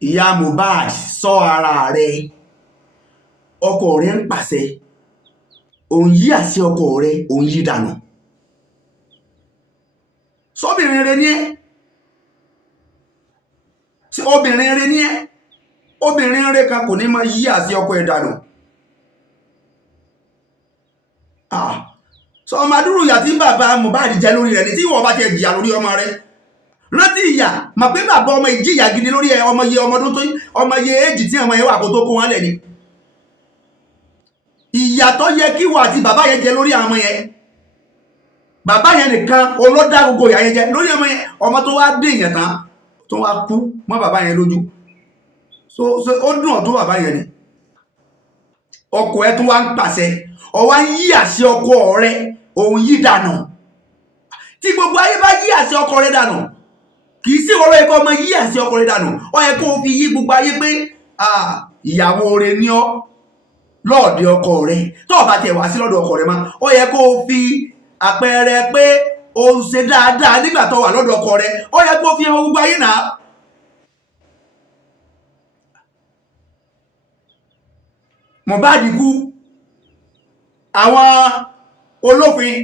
ìyá Mohbad sọ ara rẹ̀, ọkọ rẹ̀ ń pàṣẹ, òun yí àṣẹ ọkọ rẹ̀, òun yí dànù. Sóbìnrin rẹ̀ ni ẹ́, obìnrin rẹ̀ ni ẹ́, obìnrin rẹ̀ kan kò ní máa yí àṣẹ ọkọ ẹ̀ dànù. Sọ ọmọ adúrú ìyà tí bàbá Mohbad jẹ lórí rẹ̀ ni tí ìwọ bá ti jìyà lórí ọmọ rẹ̀. Rántí ìyà, mọ̀ pé bàbá ọmọ ìjìyà gidi lórí ẹ, ọmọ iye ọmọdún tó ọmọ iye èjì tí ọmọ yẹn wà kó tó kó wọn lẹ̀ ni. Ìyà tó yẹ kí wà àti bàbá yẹn jẹ lórí àwọn yẹn, bàbá yẹn nìkan olódà gbogbo ìyà yẹn jẹ lórí ọmọ yẹn. Ọmọ tó wá dé èèyàn tán tó wá kú mọ́ bàbá yẹn lójú, so ó dùn ọ́ tó bàbá yẹn ni. Ọkọ ẹ tó wá ń pàṣẹ, ó wá ń yí àṣẹ ọkọ rẹ̀, òun yí dànù. Tí gbogbo ayé bá yí àṣẹ ọkọ rẹ̀ dànù, kì í sí ọ̀rọ̀ ẹ̀kọ́ ọmọ yí àṣẹ ọkọ rẹ̀ dànù. Ó yẹ kó o fi yí gbogbo ayé pé ìyàwó rẹ̀ ni ọ́ lọ́ọ̀dẹ ọkọ rẹ̀. Tó o bá tiẹ̀ wá sí lọ́dọ̀ ọkọ rẹ̀ mọ́, ó yẹ kó o fi àpẹẹrẹ pé o ń ṣe dáadáa nígbà tó wà lọ́dọ̀ ọkọ rẹ̀, ó yẹ kó o fi hàn gbogbo ayé náà. Mohbad kú, àwọn olófin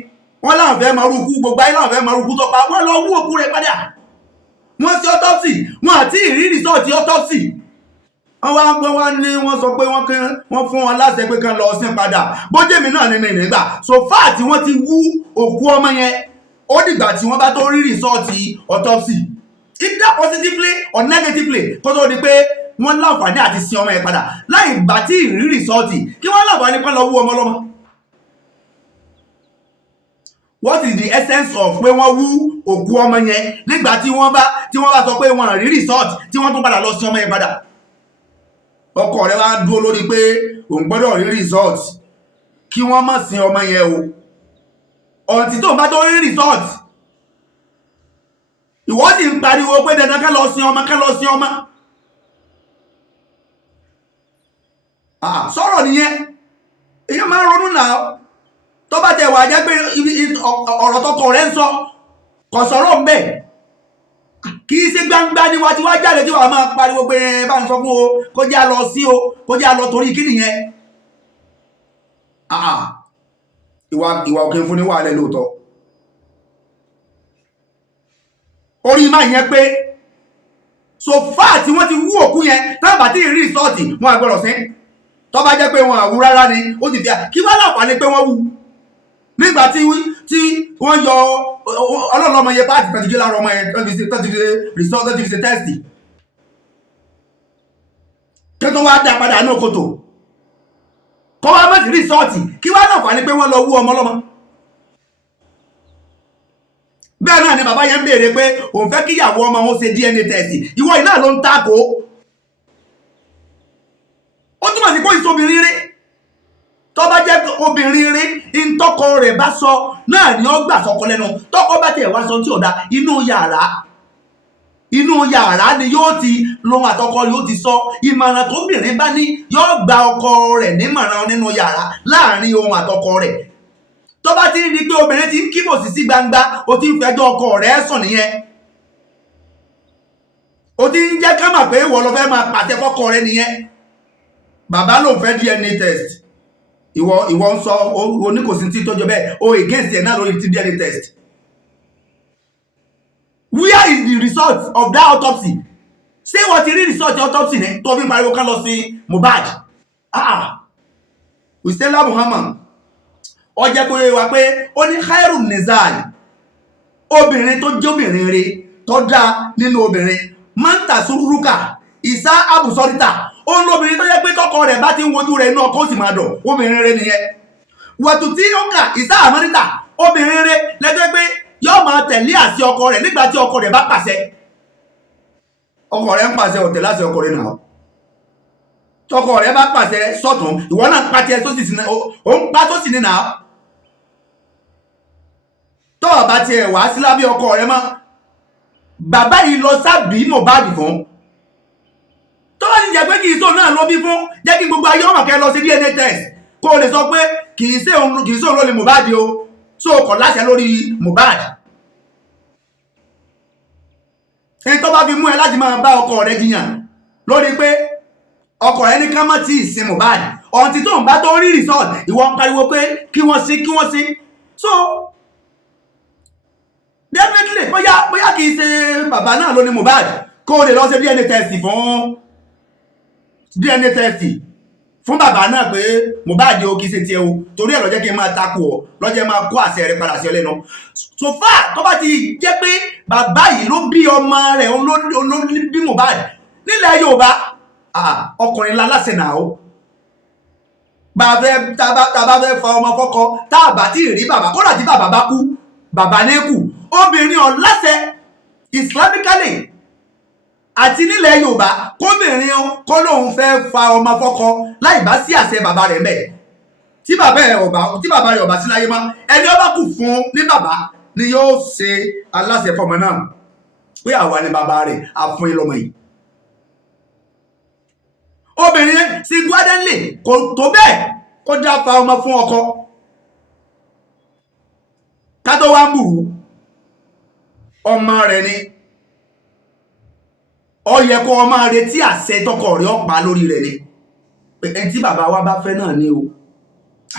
wọ́n láwọn fẹ́ máa rúkú, gbogbo ayé láwọn fẹ́ máa rúkú tó pa, wọ́n lọ wú òkú rẹ̀ padà. Wọ́n sí autopsy, wọ́n àti ìrí result autopsy. Wọ́n ní wọ́n sọ pé wọ́n fún wọn láṣẹ pé kán lọ sí padà. Bójèmí náà nínú ìnígbà. So far tí wọ́n ti wú òkú ọmọ yẹn, ó dìgbà tí wọ́n bá tó rí result autopsy, either positively or negatively, kó tó di pé wọ́n láǹfààní àti sin ọmọ yẹn padà. Láì gbà tí ìrí result, kí wọ́n láǹfààní kán lọ wú ọmọ lọ́mọ. What is the essence of pé wọ́n wú òkú ọmọ yẹn nígbà tí wọ́n bá sọ pé wọ́n rí result tí wọ́n tún padà lọ sí ọmọ yẹn padà? Ọkọ rẹ̀ wá dúró lórí pé òun gbọ́dọ̀ rí result kí wọ́n má sin ọmọ yẹn o. Ọ̀tí tó ń bá tó rí result, ìwọ sì ń pariwo pé dandan ká lọ sin ọmọ, ká lọ sin ọmọ. Sọ̀rọ̀ nìyẹn, èèyàn máa ń ronú náà. Tó bá tẹ̀ wà jẹ́ pé ọ̀rọ̀ tọkọ rẹ̀ ń sọ kò sọ̀rọ̀ ń bẹ̀, kì í ṣe gbangba ni wá tí wá jáde tí wà máa pariwo pé bá ń sọ fún o kó já lọ sí o, kó já lọ torí kí nìyẹn. Ìwà òkè fún ní wà lẹ́ lóòótọ́. Orí máa yẹn pé so far tí wọ́n ti wú òkú yẹn tábà tí rí rìsọ́ọ̀tì wọn àgbọ̀rọ̀ sí. Tó bá jẹ́ pé wọn àwú rárá ni ó sì fi kí wọ́n láǹfààní pé wọ́n wú nígbà tí wọ́n yọ ọlọ́lọ́mọ yẹ pàtì tàbí jẹ́ lára ọmọ ẹ̀ tàbí result tàbí test kí tó wá dá padà ní òkòtò kọ́ wá mẹ́sì result kí wá láǹfààní pé wọ́n lọ wú ọmọ lọ́mọ. Bẹ́ẹ̀ náà ni bàbá yẹn ń béèrè pé òun fẹ́ kí ìyàwó ọmọ wọn ṣe DNA test, ìwọ iná ló ń tako. Ó túmọ̀ sí pé ìsobìnrin rí. Tó bá jẹ́ obìnrin rí in tọ́kọ rẹ̀ bá sọ náà ni ó gbà sọkọ lẹ́nu. Tọ́kọ bá tẹ̀ wá sọ tí ò dá inú yàrá ni yóò ti lóhun àtọkọ yóò ti sọ. Ìmọ̀ràn tóbìnrin bá ní yóò gba ọkọ rẹ̀ nímọ̀ràn nínú yàrá láàrin ohun àtọkọ rẹ̀. Tó bá ti rí pé obìnrin ti ń kíbò sí gbangba, ó ti ń fẹjọ́ ọkọ rẹ̀ sùn nìyẹn. Ó ti ń jẹ́ ká mà pé ìwọ ló fẹ́ máa pàṣẹ fọ́kọ rẹ̀ nìyẹn. Bàbá ló fẹ́ DNA test, ìwọ ń sọ oníkòsí tí tọ́jọ́ bẹ́ẹ̀ o against ẹ̀ náà lórí ti DNA test. Where is the result of that autopsy? Ṣé wọ́n ti rí result autopsy ní tó fi ń pariwo ká lọ sí Mohbad? Ìṣẹ́lá Muhammad ó jẹ́ kó yé wa pé ó ní khairu nizal, obìnrin tó jóbìnrin rẹ̀ tó dá nínú obìnrin manta suruka ìsá àbùsọ́rítà, ó ń lóbìnrin tó yẹ pé tọkọ rẹ̀ bá ti ń wojú rẹ̀ inú ọkọ ó sì máa dọ̀, obìnrin rẹ̀ nìyẹn. Wàtú tí ó kà ìsá àmọ́rítà, obìnrin rẹ̀ lẹ́jọ́ pé yóò máa tẹ̀lé àṣẹ ọkọ rẹ̀ nígbà tí ọkọ rẹ̀ bá pàṣẹ. Ọkọ rẹ̀ ń pàṣẹ ọ̀tẹ̀ láṣẹ ọkọ rẹ̀ náà. Tọkọ rẹ̀ bá pàṣẹ sọ́tún, ìwọ náà pàṣẹ tó sì ní náà. Tó bá tiẹ̀ wá sí lábẹ́ ọkọ rẹ̀ mọ́, bàbá yìí lọ sábì Mohbad fún. Tó bá ti jẹ́ pé kì í sọ náà ló bí fún, jẹ́ kí gbogbo ayé ọmọ kẹ́ lọ sí DNA test kó o lè sọ pé kì í ṣe òun ló lè Mohbad o, so kọ̀ láṣẹ lórí Mohbad. Ẹni tó bá fi mú ẹ láti máa bá ọkọ rẹ̀ jiyàn lórí pé ọkọ rẹ̀ ní ká má tí ì sin Mohbad ọ̀ǹtí tó ń bá tó rí result ìwọ ń pariwo pé kí wọ́n sin so definitely bóyá kì í ṣe bàbá náà ló ní Mohbad kó o lè lọ ṣe DNA test fún bàbá náà pé Mohbad o kì í ṣe tiẹ̀ o torí ẹ̀ lọ́jẹ́ kí n máa takò ọ́ lọ́jẹ́ máa kó àṣẹ rẹ̀ padà sí ọ lẹ́nu so far tó bá ti jẹ́ pé bàbá yìí ló bí ọmọ rẹ̀ ló bí Mohbad nílẹ̀ Yorùbá ọkùnrin láláṣẹ náà ó tá a bá fẹ́ fa ọmọ fọ́kọ tá a bá tí ì rí bàbá kódà tí bàbá bá kú bàbá ní kù obìnrin ọ̀láṣẹ islamically àti nílẹ̀ Yorùbá kóbìnrin kó lóun fẹ́ fa ọmọ fọ́kọ láì bá sí àṣẹ bàbá rẹ̀ mẹ́ tí bàbá rẹ̀ ọba sí láyé mọ́ ẹni ọba kù fún ní bàbá ni yóò ṣe aláṣẹ fọmọ náà pé àwa ni bàbá rẹ̀ àfún ìlọmọ yìí obìnrin singularly kò tó bẹ́ẹ̀ kó dá fa ọmọ fún ọkọ ká tó wá ń bù ọmọ rẹ̀ ni ó yẹ kó ọmọ retí àṣẹ tọkọ rẹ̀ ọ̀pá lórí rẹ̀ ni pé ẹni tí bàbá wa bá fẹ́ náà ni o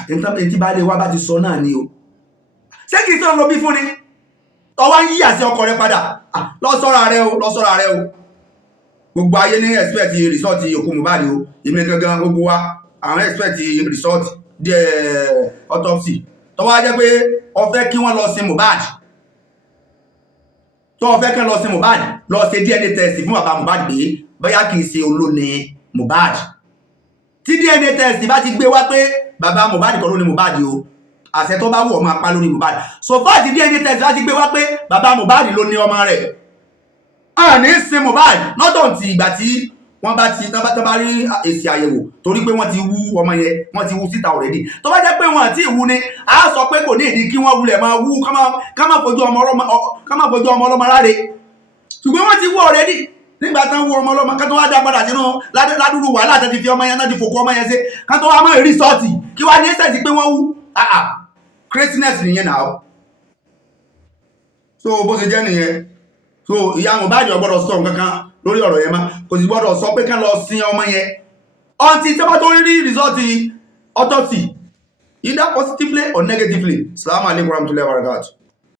ẹni tí baálé wa bá ti sọ náà ni o ṣé kìí sọ̀rọ̀ lọ bí fún ni ọwọ́ ń yí àṣẹ ọkọ rẹ̀ padà lọ sọ́ra rẹ̀ o gbogbo ayé ní expect result òkú Mohbad o èmi gangan gbogbo wa àwọn expect result autopsy tó wá jẹ́ pé ó fẹ́ kí wọ́n lọ sin Mohbad tó fẹ́ kí wọ́n lọ sin Mohbad lọ ṣe DNA test fún bàbá Mohbad pé bóyá kìí ṣe olóni Mohbad tí DNA test bá ti gbé wá pé bàbá Mohbad kọ́ ló ní Mohbad o àṣẹ tó bá wù ọmọ apá lórí Mohbad so far tí DNA test bá ti gbé wá pé bàbá Mohbad ló ní ọmọ rẹ̀ a ní sin Mohbad lọ́dọ̀ tí ìgbà tí wọ́n bá ti tọ́bá rí èsì àyẹ̀wò torí pé wọ́n ti wú ọmọ yẹn wọ́n ti wú síta already tó bá jẹ́ pé wọ́n àti ìwú ni a sọ pé kò ní ìdí kí wọ́n wulẹ̀ máa wú ká má fojú ọmọ ọlọ́mọ ráre ṣùgbọ́n wọ́n ti wú already nígbà tán wú ọmọ ọlọ́mọ ká tó wá dá padà sínú ládùúrú wàhálà tẹ́ ti fi ọmọ yẹn náà ti fòkú ọmọ yẹn ṣe ká tó wá mọ́ èrí sọ́ọ̀tì kí wá ní ẹsẹ̀ sí pé wọ́n wú craziness nìyẹn náà so bó ṣe jẹ́ nìyẹn so ìyá Mohbad ò gbọ́dọ̀ sọ nǹkankan lórí ọ̀rọ̀ yẹn má kò sì gbọ́dọ̀ sọ pé ká lọ sin ọmọ yẹn until tí wọ́n tó rí result autopsy either positively or negatively. Assalamu alaikum warahmatullahi wabarakatuh.